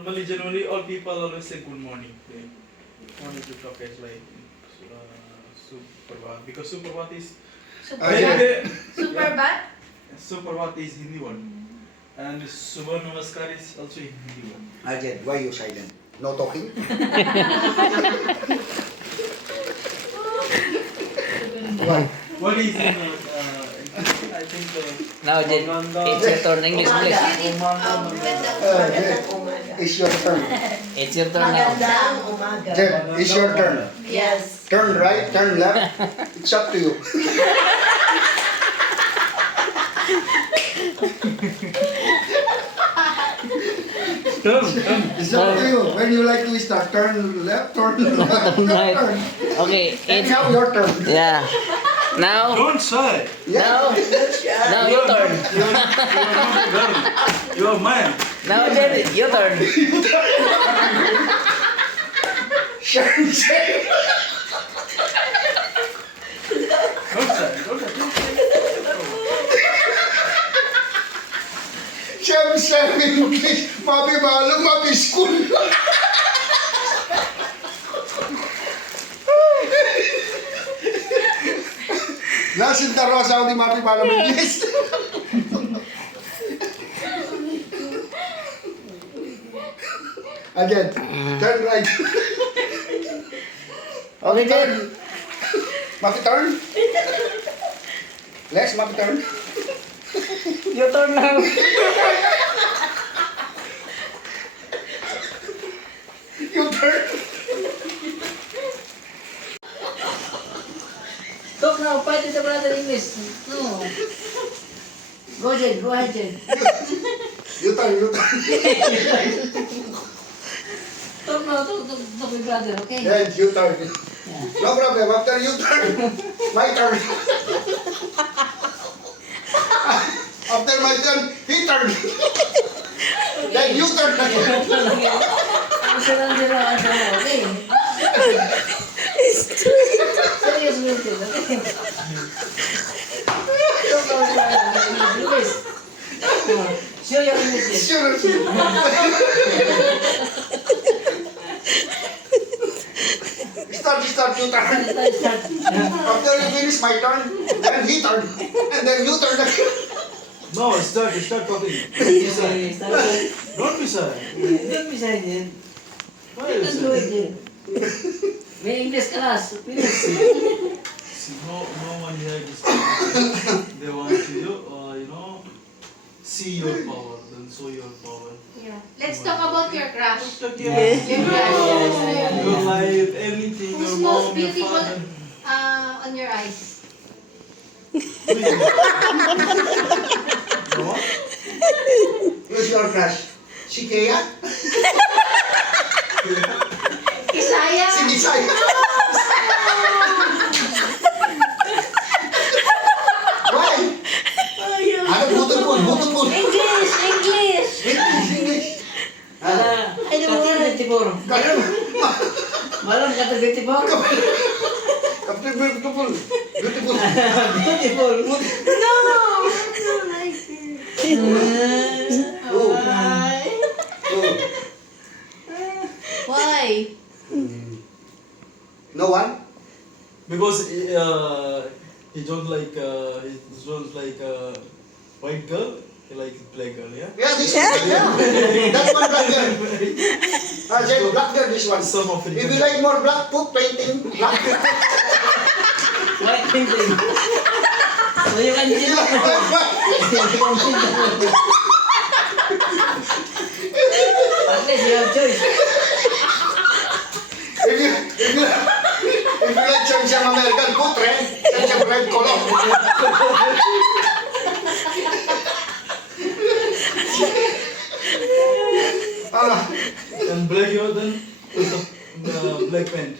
Normally, generally, all people always say good morning. They wanted to talk as like Suprabhat because Suprabhat is Superbat? Suprabhat is Hindi word and Subha Namaskar is also Hindi word. Ajay, why you silent? No talking? Why? What is in I think Now, Jen, it's your turn. English, English. It's your turn. It's your turn now. Magandang umaga. Jeb, it's your turn. Yes. Turn right, turn left. It's up to you. It's up to you. When you like to start, turn left, turn right. Right. Turn. Okay, And it's... now your turn. Yeah. Now, don't say. now, now your turn. You're not a girl. You're a man. Now, Jen, your turn. Sure. Don't say. Don't say. Siyem English. Mabi malo, mabi school. Lasin tarosa di mabi malo English. Again, turn right. Okay, Jen. Mapi turn. Lex, mapi turn. Your turn now. You turn. Talk now. Fight with the brother English. No. Go, Jen. Go ahead, Jen. You turn, you turn. Talk now. Talk with brother, okay? Then you turn. Yeah. No problem, after you turn, my turn. After my turn, he turn. Then you turn again. Okay? Serious with it, okay? Show your English. Sure. Start, you turn. After you finish my turn, then he turn. And then you turn again. No, start talking. Don't be shy. Don't be shy, Jen. Why You are you can do it, shy? Jen. May English class. Please. See, no one here is. They want to, see your power, then show your power. Yeah. Let's talk about your crush. Talk Your your crush. your life, everything, your Who's mom, most your beautiful father. on your eyes? No? Who's your crush? Si Kea? Isaya. Si Nisay? Why? Ano, butol. English. English. Ala, kata 24. Malam kata 24. Captain Beautiful. Beautiful. Beautiful. No. I don't like it. Oh. Why? Oh. Why? No one? Because he don't like white girl. He like black girl, yeah. Yeah, this one. Yeah. That one black girl. Jay, black girl, this one. Some of it. If you like more black, put painting black. White painting. So you can see at least you have choice. If you like Chang American, put red. Chang red color. And black you then put the black paint.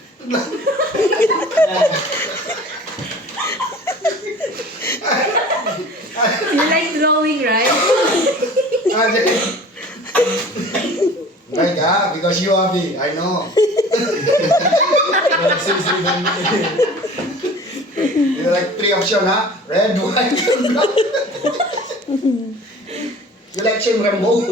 You like drawing, right? Like, because you are me, I know. You like 3 options, huh? Red, white, and black. You like Chim Rambo?